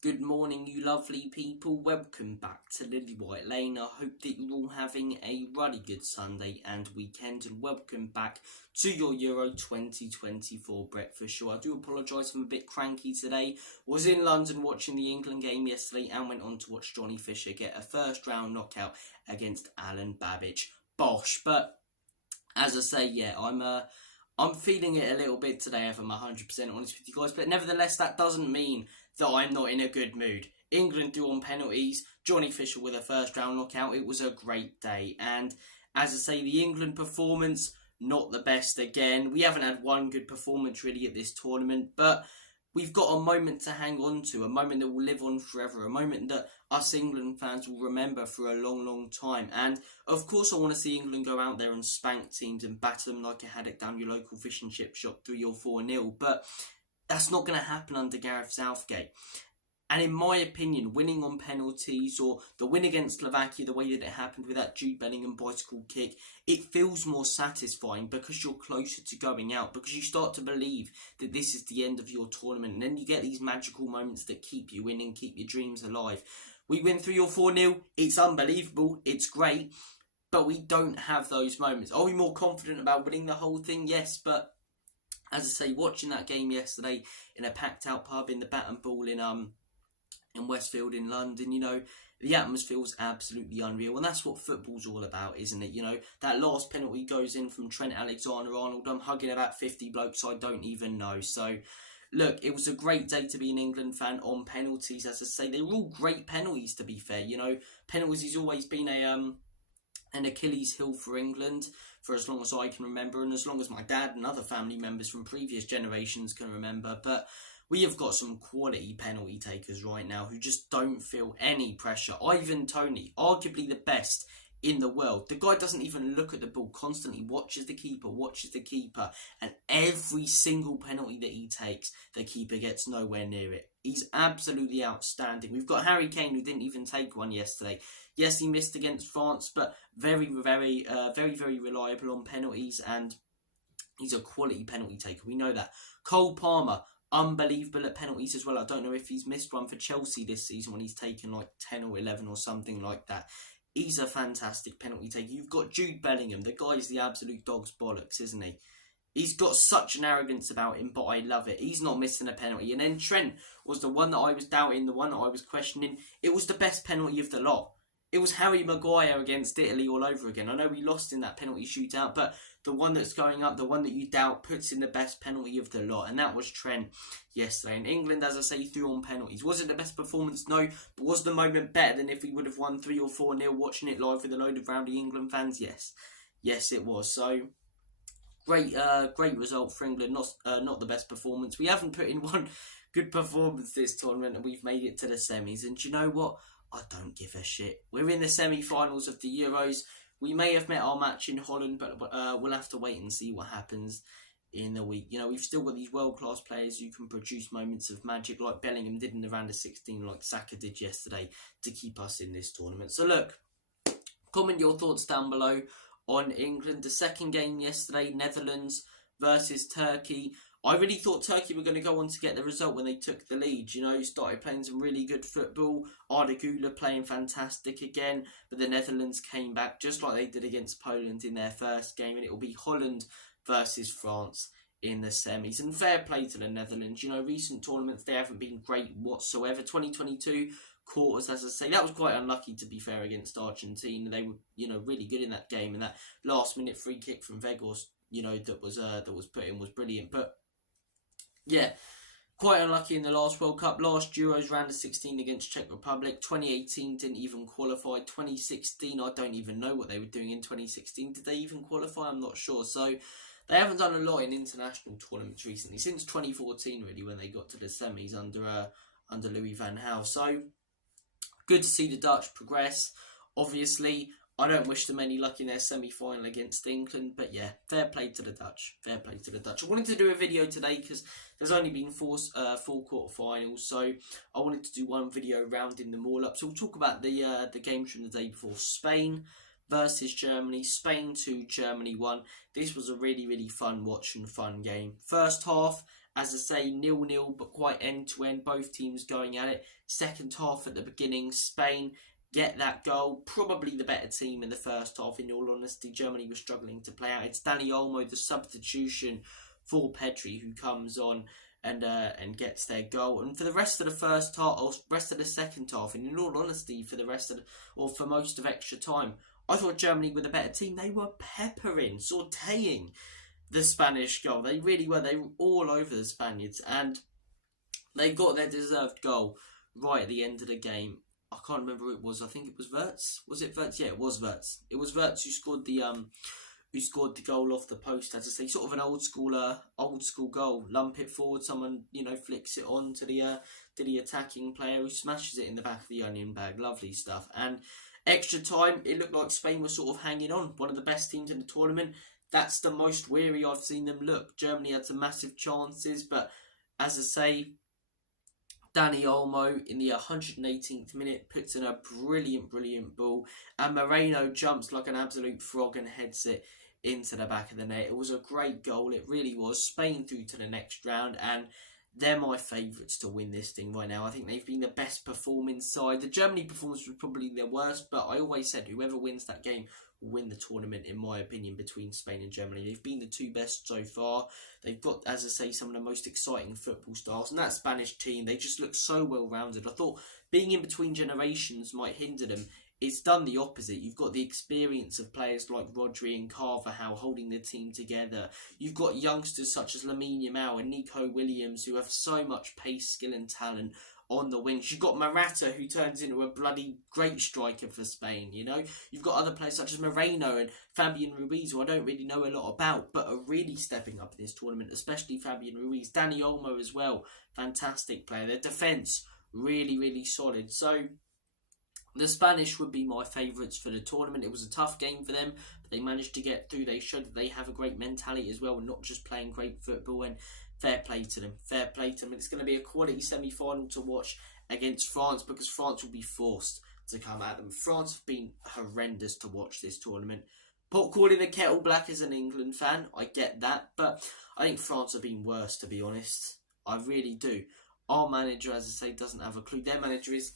Good morning, you lovely people. Welcome back to Lily White Lane. I hope that you're all having a really good Sunday and weekend, and welcome back to your Euro 2024 breakfast show. I do apologise, I'm a bit cranky today. Was in London watching the England game yesterday and went on to watch Johnny Fisher get a first round knockout against Alan Babbage. Bosh. But as I say, yeah, I'm feeling it a little bit today, if I'm 100% honest with you guys. But nevertheless, that doesn't mean that I'm not in a good mood. England drew on penalties. Johnny Fisher with a first round knockout. It was a great day. And as I say, the England performance, not the best again. We haven't had one good performance really at this tournament. But we've got a moment to hang on to. A moment that will live on forever. A moment that us England fans will remember for a long, long time. And of course I want to see England go out there and spank teams and batter them like a haddock down your local fish and chip shop 3 or 4-0. But that's not going to happen under Gareth Southgate. And in my opinion, winning on penalties, or the win against Slovakia, the way that it happened with that Jude Bellingham bicycle kick, it feels more satisfying because you're closer to going out, because you start to believe that this is the end of your tournament, and then you get these magical moments that keep you in and keep your dreams alive. We win 3 or 4-0, it's unbelievable, it's great, but we don't have those moments. Are we more confident about winning the whole thing? Yes, but as I say, watching that game yesterday in a packed out pub in the Bat and Ball in Westfield in London, you know, the atmosphere was absolutely unreal, and that's what football's all about, isn't it? You know, that last penalty goes in from Trent Alexander-Arnold. I'm hugging about 50 blokes I don't even know. So look, it was a great day to be an England fan on penalties. As I say, they were all great penalties, to be fair. You know, penalties has always been an Achilles heel for England for as long as I can remember, and as long as my dad and other family members from previous generations can remember. But we have got some quality penalty takers right now who just don't feel any pressure. Ivan Toney, arguably the best in the world. The guy doesn't even look at the ball, constantly watches the keeper, and every single penalty that he takes, the keeper gets nowhere near it. He's absolutely outstanding. We've got Harry Kane, who didn't even take one yesterday. Yes, he missed against France, but very reliable on penalties, and he's a quality penalty taker. We know that. Cole Palmer, unbelievable at penalties as well. I don't know if he's missed one for Chelsea this season when he's taken like 10 or 11 or something like that. He's a fantastic penalty taker. You've got Jude Bellingham. The guy's the absolute dog's bollocks, isn't he? He's got such an arrogance about him, but I love it. He's not missing a penalty. And then Trent was the one that I was doubting, the one that I was questioning. It was the best penalty of the lot. It was Harry Maguire against Italy all over again. I know we lost in that penalty shootout, but the one that's going up, the one that you doubt, puts in the best penalty of the lot, and that was Trent yesterday. And England, as I say, threw on penalties. Was it the best performance? No. But was the moment better than if we would have won 3 or 4-0 watching it live with a load of rowdy England fans? Yes. Yes, it was. So great result for England. Not the best performance. We haven't put in one good performance this tournament, and we've made it to the semis. And do you know what? I don't give a shit. We're in the semi-finals of the Euros. We may have met our match in Holland, but we'll have to wait and see what happens in the week. You know, we've still got these world-class players who can produce moments of magic like Bellingham did in the round of 16, like Saka did yesterday, to keep us in this tournament. So look, comment your thoughts down below on England. The second game yesterday, Netherlands versus Turkey. I really thought Turkey were going to go on to get the result when they took the lead. You know, started playing some really good football. Arda Güler playing fantastic again. But the Netherlands came back just like they did against Poland in their first game. And it will be Holland versus France in the semis. And fair play to the Netherlands. You know, recent tournaments, they haven't been great whatsoever. 2022 quarters, as I say, that was quite unlucky, to be fair, against Argentina. They were, you know, really good in that game. And that last-minute free kick from Weghorst, you know, that was put in was brilliant. But yeah, quite unlucky in the last World Cup. Last Euros round of 16 against Czech Republic. 2018 didn't even qualify. 2016, I don't even know what they were doing in 2016. Did they even qualify? I'm not sure. So they haven't done a lot in international tournaments recently. Since 2014, really, when they got to the semis under Louis van Gaal. So good to see the Dutch progress. Obviously, I don't wish them any luck in their semi-final against England, but yeah, fair play to the Dutch. Fair play to the Dutch. I wanted to do a video today because there's only been four quarterfinals, so I wanted to do one video rounding them all up. So we'll talk about the games from the day before. Spain versus Germany. Spain 2, Germany 1. This was a really, really fun watch and fun game. First half, As I say, 0-0, but quite end-to-end, both teams going at it. Second half at the beginning, Spain get that goal. Probably the better team in the first half, in all honesty. Germany was struggling to play out. It's Dani Olmo, the substitution for Pedri, who comes on and gets their goal. And for the rest of the first half, or rest of the second half, and in all honesty, for the rest of or for most of extra time, I thought Germany were the better team. They were peppering, sautéing the Spanish goal. They really were. They were all over the Spaniards, and they got their deserved goal right at the end of the game. I can't remember who it was. I think it was Wirtz. Was it Wirtz? Yeah, it was Wirtz. It was Wirtz who scored the goal off the post. As I say, sort of an old school goal. Lump it forward. Someone flicks it on to the attacking player who smashes it in the back of the onion bag. Lovely stuff. And extra time, it looked like Spain was sort of hanging on. One of the best teams in the tournament. That's the most weary I've seen them look. Germany had some massive chances, but as I say, Dani Olmo in the 118th minute puts in a brilliant ball, and Moreno jumps like an absolute frog and heads it into the back of the net. It was a great goal, it really was. Spain through to the next round, and they're my favourites to win this thing right now. I think they've been the best performing side. The Germany performance was probably their worst, but I always said whoever wins that game will win the tournament, in my opinion, between Spain and Germany. They've been the two best so far. They've got, as I say, some of the most exciting football styles, and that Spanish team, they just look so well rounded. I thought being in between generations might hinder them. It's done the opposite. You've got the experience of players like Rodri and Carvajal holding the team together. You've got youngsters such as Lamine Yamal and Nico Williams who have so much pace, skill and talent on the wings. You've got Morata, who turns into a bloody great striker for Spain, You've got other players such as Moreno and Fabian Ruiz, who I don't really know a lot about, but are really stepping up in this tournament, especially Fabian Ruiz. Dani Olmo as well, fantastic player. Their defence, really solid. So the Spanish would be my favourites for the tournament. It was a tough game for them, but they managed to get through. They showed that they have a great mentality as well, and not just playing great football, and fair play to them. It's going to be a quality semi-final to watch against France, because France will be forced to come at them. France have been horrendous to watch this tournament. Pot calling the kettle black as an England fan, I get that, but I think France have been worse, to be honest. I really do. Our manager, as I say, doesn't have a clue. Their manager is,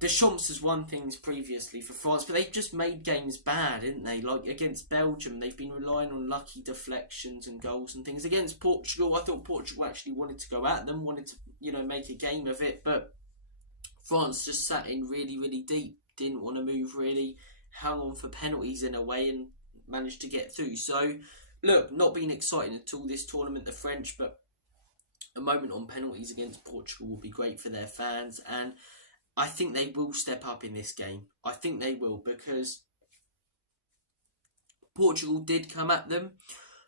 Deschamps has won things previously for France, but they've just made games bad, didn't they? Like against Belgium, they've been relying on lucky deflections and goals and things. Against Portugal, I thought Portugal actually wanted to go at them, wanted to, make a game of it, but France just sat in really deep, didn't want to move really, hung on for penalties in a way and managed to get through. So, look, not been exciting at all this tournament, the French, but a moment on penalties against Portugal will be great for their fans, and I think they will step up in this game. I think they will, because Portugal did come at them,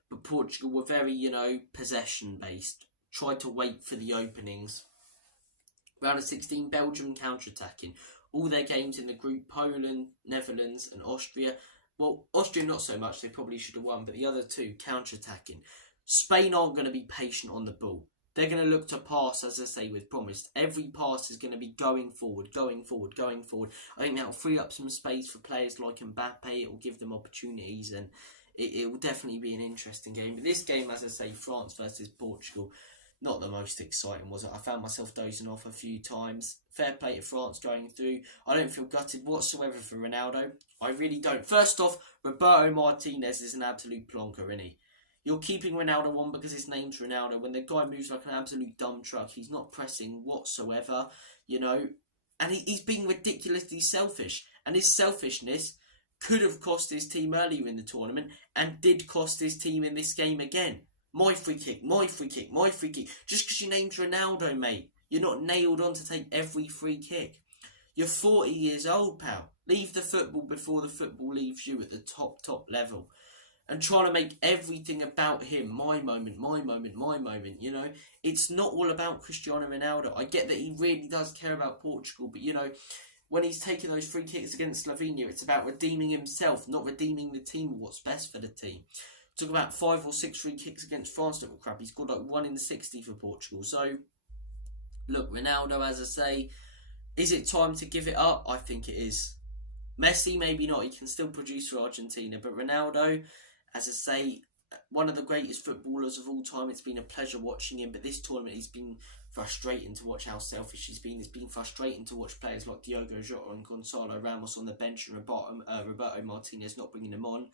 but Portugal were very, possession based. Tried to wait for the openings. Round of 16, Belgium counter-attacking. All their games in the group, Poland, Netherlands and Austria. Well, Austria not so much, they probably should have won, but the other two counter-attacking. Spain aren't going to be patient on the ball. They're going to look to pass, as I say, with promise. Every pass is going to be going forward. I think that will free up some space for players like Mbappe. It will give them opportunities, and it will definitely be an interesting game. But this game, as I say, France versus Portugal, not the most exciting, was it? I found myself dozing off a few times. Fair play to France going through. I don't feel gutted whatsoever for Ronaldo. I really don't. First off, Roberto Martinez is an absolute plonker, isn't he? You're keeping Ronaldo on because his name's Ronaldo. When the guy moves like an absolute dumb truck, he's not pressing whatsoever, And he's being ridiculously selfish. And his selfishness could have cost his team earlier in the tournament and did cost his team in this game again. My free kick. Just because your name's Ronaldo, mate. You're not nailed on to take every free kick. You're 40 years old, pal. Leave the football before the football leaves you at the top level. And trying to make everything about him, my moment. It's not all about Cristiano Ronaldo. I get that he really does care about Portugal, but, when he's taking those free kicks against Slovenia, it's about redeeming himself, not redeeming the team or what's best for the team. Took about 5 or 6 free kicks against France that were crap. He scored like 1 in 60 for Portugal. So, look, Ronaldo, as I say, is it time to give it up? I think it is. Messi, maybe not. He can still produce for Argentina, but Ronaldo, as I say, one of the greatest footballers of all time. It's been a pleasure watching him, but this tournament has been frustrating to watch how selfish he's been. It's been frustrating to watch players like Diogo Jota and Gonzalo Ramos on the bench and Roberto Martinez not bringing them on.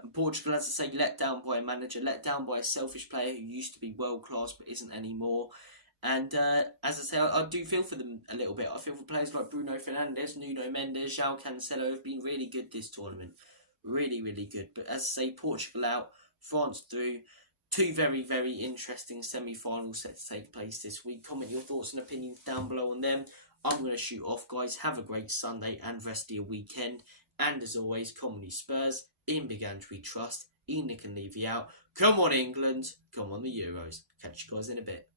And Portugal, as I say, let down by a manager, let down by a selfish player who used to be world class but isn't anymore. And as I say, I do feel for them a little bit. I feel for players like Bruno Fernandes, Nuno Mendes, João Cancelo have been really good this tournament. Really, really good. But as I say, Portugal out, France through. Two very, very interesting semi-finals set to take place this week. Comment your thoughts and opinions down below on them. I'm going to shoot off, guys. Have a great Sunday and rest of your weekend. And as always, Comedy Spurs, in Big Ange we trust. Ian can leave you out. Come on, England. Come on, the Euros. Catch you guys in a bit.